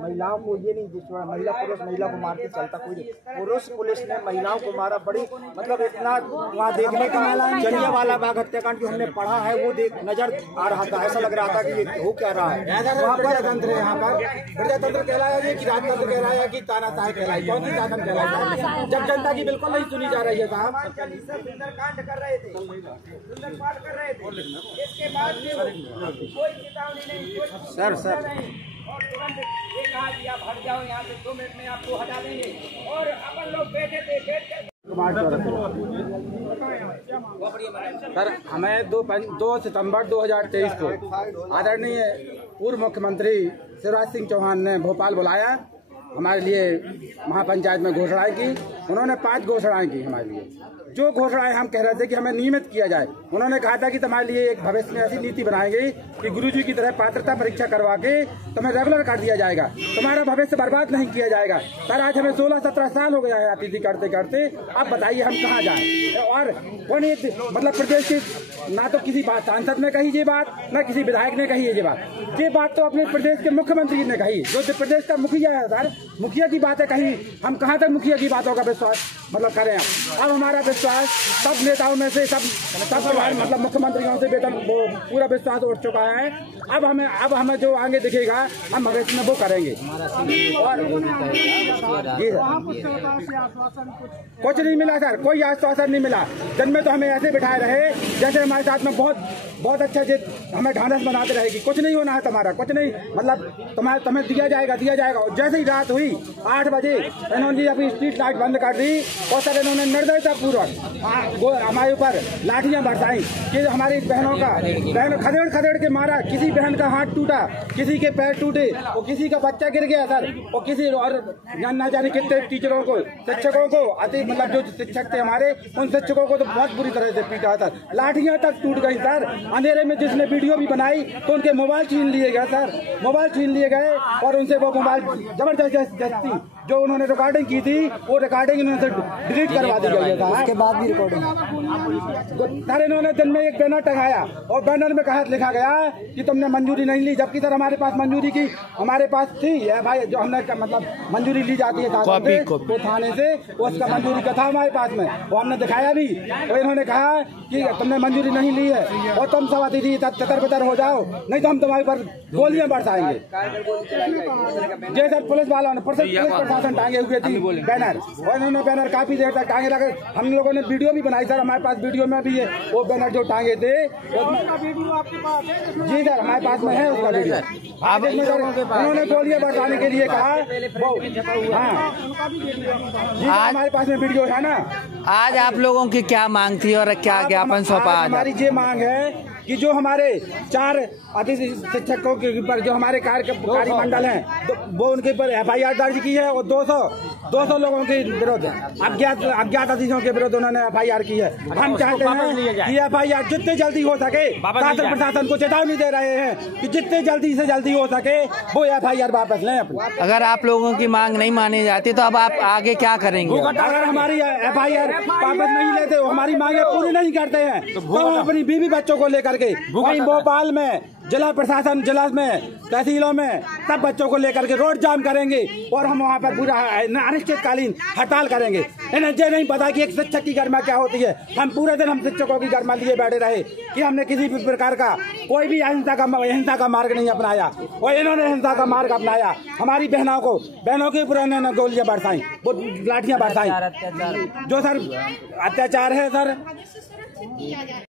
महिलाओं को ये नहीं छोड़ा, महिला को मार के चलता कोई नहीं। पुरुष पुलिस ने महिलाओं को मारा, बड़ी मतलब इतना वहाँ देखने का जलियांवाला बाग हत्याकांड जो हमने पढ़ा है वो देख नजर आ रहा था, ऐसा लग रहा था कि ये हो क्या रहा है। वहाँ पर तंत्र है, यहाँ पर प्रजातंत्र कहलाया कि राजतंत्र कहलाया कि तानाशाही कहलाई, कौन सी शासन कहलाया जब जनता की बिल्कुल नहीं सुनी जा रही है साहब। सुंदरकांड कर रहे थे, सुंदरपाठ कर रहे थे, इसके बाद कोई चेतावनी नहीं सर और तुरंत ये कहा कि आप हट जाओ यहाँ से, 2 मिनट में आपको हटा देंगे। और अपन लोग बैठे थे सर, हमें 2 सितंबर 2023 को आदरणीय पूर्व मुख्यमंत्री शिवराज सिंह चौहान ने भोपाल बुलाया, हमारे लिए महापंचायत में घोषणाएं की। उन्होंने 5 घोषणाएं की हमारे लिए, जो घोषणाएं हम कह रहे थे कि हमें नियमित किया जाए। उन्होंने कहा था कि तुम्हारे लिए एक भविष्य में ऐसी नीति बनाएंगे कि गुरुजी की तरह पात्रता परीक्षा करवा के तुम्हें रेगुलर कर दिया जाएगा, तुम्हारा भविष्य बर्बाद नहीं किया जाएगा। सर आज हमें 16-17 साल हो गया है आरटीसी करते करते, अब बताइए हम कहाँ जाएं। और कौन मतलब प्रदेश की ना तो किसी सांसद ने कही ये बात, न किसी विधायक ने कही ये बात। ये बात तो अपने प्रदेश के मुख्यमंत्री ने कही, जो प्रदेश का मुखिया है सर, मुखिया की बातें कही। हम कहाँ तक मुखिया की बातों का विश्वास मतलब करें। अब हमारा विश्वास सब नेताओं में से सब मतलब मुख्यमंत्रियों से वेतन वो पूरा विश्वास उठ चुका है। अब हमें जो आगे दिखेगा हम भविष्य में वो करेंगे। और जी कुछ नहीं मिला सर, कोई आश्वासन नहीं मिला। दिन में तो हमें ऐसे बिठाए रहे जैसे हमारे साथ में बहुत अच्छा हमें ढांढस बनाते रहेगी। कुछ नहीं होना है तुम्हारा, कुछ नहीं मतलब तुम्हें दिया जाएगा। जैसे ही रात हुई 8 बजे इन्होंने अपनी स्ट्रीट लाइट बंद कर दी और सर इन्होंने निर्दयता पूर्वक हमारे ऊपर लाठियां बरसाई कि हमारी बहन खदेड़ के मारा। किसी बहन का हाथ टूटा, किसी के पैर टूटे और किसी का बच्चा गिर गया सर। और किसी और ना जाने कितने टीचरों को, शिक्षकों को, मतलब जो शिक्षक थे हमारे, उन शिक्षकों को तो बहुत बुरी तरह से पीटा सर। लाठियां तक टूट गई सर। अंधेरे में जिसने वीडियो भी बनाई तो उनके मोबाइल छीन लिए गए सर, मोबाइल छीन लिए गए और उनसे वो मोबाइल जबरदस्ती जो उन्होंने रिकॉर्डिंग की थी वो रिकॉर्डिंग इन्होंने डिलीट करवा दी गई था। उसके बाद भी रिकॉर्डिंग सर इन्होंने दिन में एक बैनर टंगाया और बैनर में लिखा गया कि तुमने मंजूरी नहीं ली, जबकि सर हमारे पास मंजूरी की हमारे पास थी भाई, जो हमने मतलब मंजूरी ली जाती है तो थाने से, उसका मंजूरी का था हमारे पास में, वो हमने दिखाया भी। और इन्होंने कहा कि तुमने मंजूरी नहीं ली है और तुम सब अतिथि ततर हो जाओ, नहीं तो हम तुम्हारे पर गोलियां बरसाएंगे। जैसे पुलिस वालों ने प्रशासन टांगे हुए थी बैनर, और इन्होंने बैनर काफी देर तक टांगे रखे। हम लोगों ने वीडियो भी बनाई सर, हमारे पास वीडियो में भी है वो बैनर जो टांगे थे। जी सर हमारे पास में है उसका वीडियो। उन्होंने गोलियां बरसाने के लिए कहा, हाँ जी हमारे पास में वीडियो है ना। आज आप लोगों की क्या मांग थी और क्या ज्ञापन सौंपा? हमारी ये मांग है कि जो हमारे 4 अतिथि शिक्षकों के ऊपर जो हमारे कार्यकारी मंडल हैं वो उनके ऊपर FIR दर्ज की है और 200 लोगों के विरुद्ध अज्ञात अतिथियों के विरुद्ध उन्होंने FIR की है। हम चाहते हैं कि FIR जितने जल्दी हो सके, शासन प्रशासन को चेतावनी दे रहे हैं कि जितने जल्दी से जल्दी हो सके वो FIR वापस लें अपनी। अगर आप लोगों की मांग नहीं मानी जाती तो अब आप आगे क्या करेंगे? अगर हमारी FIR वापस नहीं लेते, हमारी मांगे पूरी नहीं करते हैं तो हम अपनी बीवी बच्चों को लेकर के वहीं भोपाल में जिला प्रशासन, जिला में तहसीलों में सब बच्चों को लेकर के रोड जाम करेंगे और हम वहाँ पर पूरा अनिश्चितकालीन हड़ताल करेंगे। इन्हें ये नहीं पता कि एक शिक्षक की गरिमा क्या होती है। हम पूरे दिन हम शिक्षकों की गरिमा लिए बैठे रहे कि हमने किसी भी प्रकार का कोई भी हिंसा का मार्ग नहीं अपनाया और इन्होंने हिंसा का मार्ग अपनाया। हमारी बहनों के ऊपर इन्होंने गोलियां बरसाई, वो लाठियां बरसाई, जो सर अत्याचार है सर।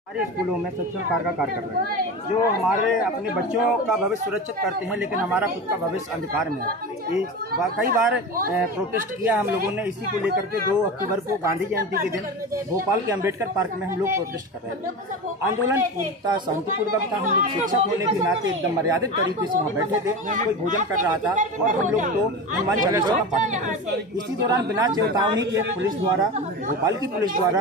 हमारे स्कूलों में शिक्षण का कार्य कर रहे हैं जो हमारे अपने बच्चों का भविष्य सुरक्षित करते हैं, लेकिन हमारा खुद का भविष्य अंधकार में है। ये कई बार प्रोटेस्ट किया हम लोगों ने, इसी को लेकर के 2 अक्टूबर को गांधी जयंती के दिन भोपाल के अम्बेडकर पार्क में हम लोग प्रोटेस्ट कर रहे थे। आंदोलन पूर्णतः शांतिपूर्वक था। हम लोग शिक्षक होने के नाते एकदम मर्यादित तरीके से वहाँ बैठे थे, कोई भोजन कर रहा था और हम लोग तो हनुमान चालीसा का पाठ कर रहे थे। इसी दौरान बिना चेतावनी के पुलिस द्वारा, भोपाल की पुलिस द्वारा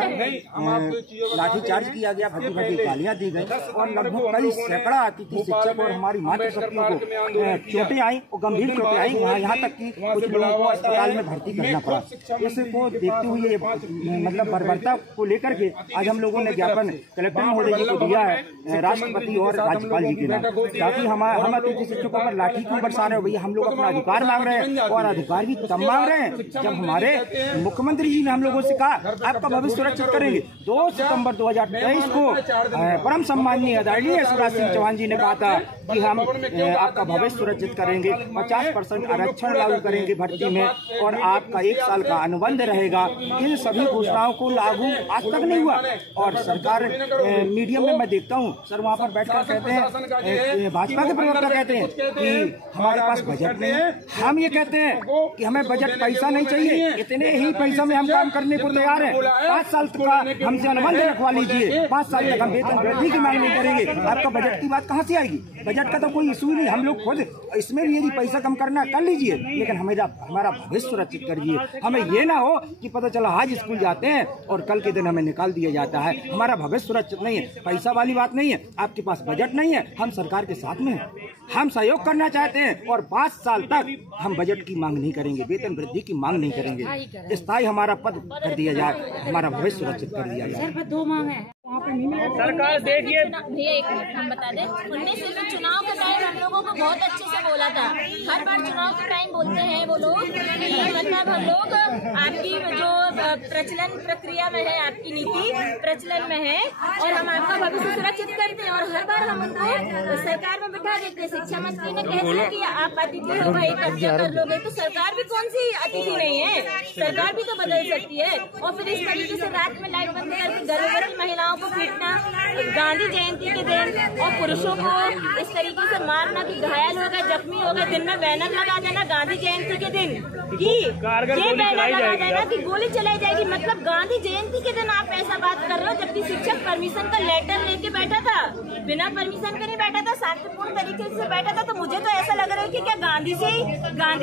लाठीचार्ज किया गया, भद्दी गालियां दी गई और लगभग कई सैकड़ा अतिथि शिक्षक और हमारी मातृशक्तियों को चोटें आई और गंभीर चोटें आई। यहाँ तक कि कुछ लोगों को अस्पताल में भर्ती करना पड़ा। इसको देखते हुए मतलब बर्बरता को लेकर के आज हम लोगों ने ज्ञापन कलेक्टर महोदय जी को दिया है राष्ट्रपति और राज्यपाल जी के नाम, ताकि हम अतिथि शिक्षकों पर लाठी क्यों बरसा रहे हो भैया। हम लोग अपना अधिकार मांग रहे हैं और अधिकार भी तब मांग रहे हैं जब हमारे मुख्यमंत्री जी ने हम लोगों से कहा आपका भविष्य सुरक्षित करेंगे। 2 सितंबर 2023 को परम सम्माननीय आदरणीय शिवराज सिंह चौहान जी ने कहा था कि हम आपका भविष्य सुरक्षित करेंगे, 50% आरक्षण लागू करेंगे भर्ती में और आपका 1 साल का अनुबंध रहेगा। इन सभी घोषणाओं को लागू आज तक नहीं हुआ और सरकार मीडियम में मैं देखता हूँ सर वहाँ पर बैठकर कहते हैं, भाजपा के प्रवक्ता कहते हैं कि हमारे पास बजट नहीं है। हम ये कहते हैं कि हमें बजट पैसा नहीं चाहिए, इतने ही पैसा में हम काम करने को तैयार हैं। 5 साल तक का हमसे अनुबंध रखवा लीजिए, 5 साल तक हम वेतन वृद्धि की मांग नहीं करेंगे। आपका बजट की बात कहाँ से आएगी? बजट का तो कोई इशू ही नहीं। हम लोग खुद इसमें भी यदि पैसा कम करना कर लीजिए, लेकिन हमारा भविष्य सुरक्षित करिए। हमें ये ना हो कि पता चला आज स्कूल जाते हैं और कल के दिन हमें निकाल दिया जाता है। हमारा भविष्य सुरक्षित नहीं है, पैसा वाली बात नहीं है। आपके पास बजट नहीं है, हम सरकार के साथ में हैं, हम सहयोग करना चाहते हैं और 5 साल तक हम बजट की मांग नहीं करेंगे, वेतन वृद्धि की मांग नहीं करेंगे। स्थायी हमारा पद कर दिया जाए, हमारा भविष्य सुरक्षित कर दिया जाए। 2 मांग है सरकार देखिए भैया, एक मिनट हम बता दें, 19 में चुनाव के टाइम हम लोगों को बहुत अच्छे से बोला था। हर बार चुनाव के टाइम बोलते हैं वो लोग कि मतलब हम लोग आपकी जो प्रचलन प्रक्रिया में है, आपकी नीति प्रचलन में है और हम आपका भविष्य सुरक्षित करते हैं और हर बार हम उनको सरकार में बिठा देते हैं। शिक्षा मंत्री ने कह दिया कि आप अतिथि हो भाई, कब्जा कर लोगे, तो सरकार भी कौन सी अतिथि नहीं है, सरकार भी तो बदल सकती है। और फिर इस तरीके से रात में लाइट बंद करके गर्भवती महिलाओं को पीटना, गांधी जयंती के दिन और पुरुषों को इस तरीके से मारना कि घायल हो गए, जख्मी हो गए, दिन में बैनर लगा देना गांधी जयंती के दिन कि ये बैनर लगा देना कि गोली चलाई जाएगी। मतलब गांधी जयंती के दिन आप ऐसा बात कर रहे हो, जबकि शिक्षक परमिशन का लेटर लेके बैठा था, बिना परमिशन के नहीं बैठा था, शांतिपूर्ण तरीके से बैठा था। तो मुझे तो ऐसा लग रहा है कि क्या गांधी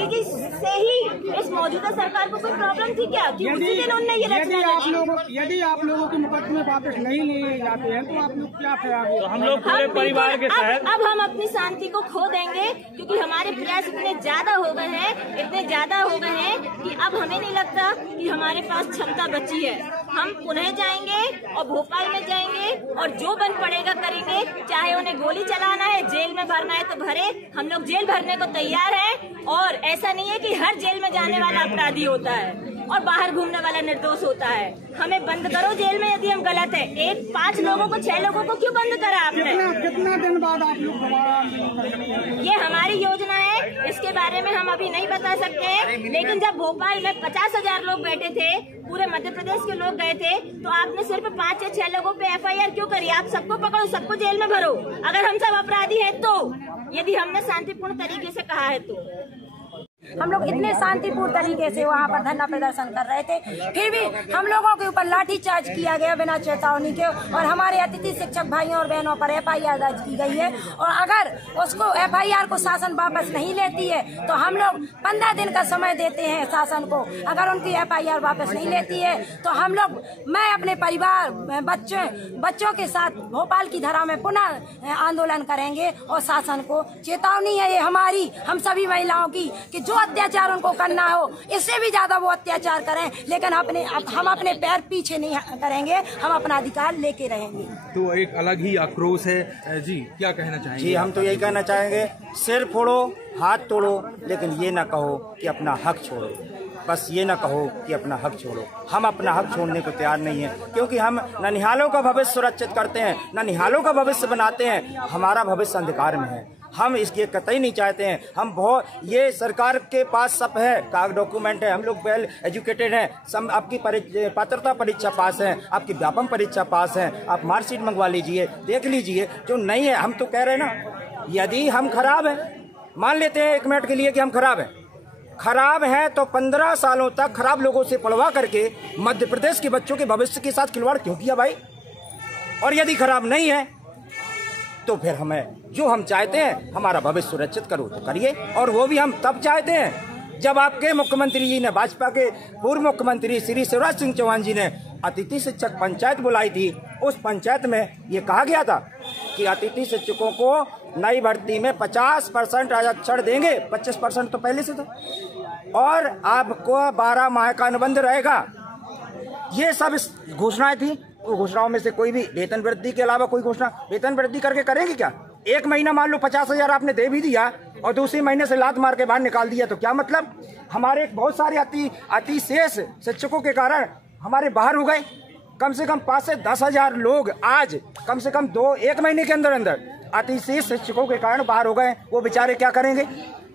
जी से ही इस मौजूदा सरकार को कोई प्रॉब्लम थी क्या कि उसी दिन उनने ये रचना यदि आप लोगों के मुकदमे वापस नहीं लिए जाते हैं तो आप लोग क्या करेंगे? तो हम लोग पूरे परिवार के साथ अब हम अपनी शांति को खो देंगे क्योंकि हमारे प्रयास इतने ज्यादा हो गए हैं कि अब हमें नहीं लगता कि हमारे पास क्षमता बची है। हम पुनः जाएंगे और भोपाल में जाएंगे और जो बन पड़ेगा करेंगे, चाहे उन्हें गोली चलाना है, जेल में भरना है तो भरे, हम लोग जेल भरने को तैयार हैं। और ऐसा नहीं है कि हर जेल में जाने वाला अपराधी होता है और बाहर घूमने वाला निर्दोष होता है। हमें बंद करो जेल में यदि हम गलत है। 5 लोगों को 6 लोगों को क्यों बंद करा आपने? कितना दिन बाद आप लोग दोबारा आंदोलन करेंगे? ये हमारी योजना है, इसके बारे में हम अभी नहीं बता सकते हैं। लेकिन जब भोपाल में 50,000 लोग बैठे थे, पूरे मध्य प्रदेश के लोग गए थे, तो आपने सिर्फ 5 या 6 लोगों पे FIR क्यों करी? आप सबको पकड़ो, सबको जेल में भरो अगर हम सब अपराधी हैं तो, यदि हमने शांतिपूर्ण तरीके से कहा है तो। हम लोग इतने शांतिपूर्ण तरीके से वहाँ पर धरना प्रदर्शन कर रहे थे, फिर भी हम लोगों के ऊपर लाठीचार्ज किया गया बिना चेतावनी के और हमारे अतिथि शिक्षक भाइयों और बहनों पर FIR दर्ज की गई है। और अगर उसको FIR को शासन वापस नहीं लेती है तो हम लोग 15 दिन का समय देते हैं शासन को। अगर उनकी FIR वापस नहीं लेती है तो हम लोग, मैं अपने परिवार बच्चों के साथ भोपाल की धरा में पुनः आंदोलन करेंगे और शासन को चेतावनी है ये हमारी, हम सभी महिलाओं की, कि जो अत्याचार उनको करना हो इससे भी ज्यादा वो अत्याचार करें, लेकिन हम अपने पैर पीछे नहीं करेंगे, हम अपना अधिकार लेके रहेंगे। तो एक अलग ही आक्रोश है जी, क्या कहना चाहेंगे? जी, हम तो यही कहना चाहेंगे, सिर फोड़ो, हाथ तोड़ो, लेकिन ये ना कहो कि अपना हक छोड़ो। बस ये ना कहो कि अपना हक छोड़ो। हम अपना हक छोड़ने को तैयार नहीं है, क्योंकि हम ननिहालों का भविष्य सुरक्षित करते हैं, ननिहालों का भविष्य बनाते हैं। हमारा भविष्य अंधकार में है, हम इसके कतई नहीं चाहते हैं। हम बहुत, ये सरकार के पास सब है, कागज डॉक्यूमेंट है, हम लोग वेल एजुकेटेड हैं, आपकी पात्रता परीक्षा पास है, आपकी व्यापम परीक्षा पास है, आप मार्कशीट मंगवा लीजिए, देख लीजिए। जो नहीं है, हम तो कह रहे हैं ना, यदि हम खराब हैं, मान लेते हैं 1 मिनट के लिए कि हम खराब हैं तो 15 सालों तक खराब लोगों से पढ़वा करके मध्य प्रदेश के बच्चों के भविष्य के साथ खिलवाड़ क्यों किया भाई? और यदि खराब नहीं है तो फिर हमें जो हम चाहते हैं, हमारा भविष्य सुरक्षित करो तो करिए। और वो भी हम तब चाहते हैं जब आपके मुख्यमंत्री जी ने, भाजपा के पूर्व मुख्यमंत्री श्री शिवराज सिंह चौहान जी ने अतिथि शिक्षक पंचायत बुलाई थी, उस पंचायत में ये कहा गया था कि अतिथि शिक्षकों को नई भर्ती में 50% आरक्षण देंगे। 25% तो पहले से था, और आपको 12 माह का अनुबंध रहेगा। ये सब घोषणाएं थी। वो घोषणाओं में से कोई भी वेतन वृद्धि के अलावा कोई घोषणा वेतन वृद्धि करके करेंगे क्या? एक महीना मान लो 50,000 आपने दे भी दिया और दूसरे महीने से लात मार के बाहर निकाल दिया, तो क्या मतलब? हमारे बहुत सारे अतिशेष शिक्षकों के कारण हमारे बाहर हो गए। कम से कम 5 से 10,000 लोग आज कम से कम 1 महीने के अंदर अंदर अतिशेष शिक्षकों के कारण बाहर हो गए। वो बेचारे क्या करेंगे?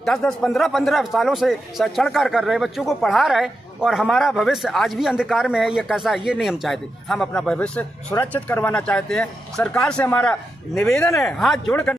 10-10, 15-15 सालों से शिक्षण कर रहे, बच्चों को पढ़ा रहे, और हमारा भविष्य आज भी अंधकार में है। ये कैसा? ये नहीं हम चाहते। हम अपना भविष्य सुरक्षित करवाना चाहते हैं। सरकार से हमारा निवेदन है, हाथ जोड़कर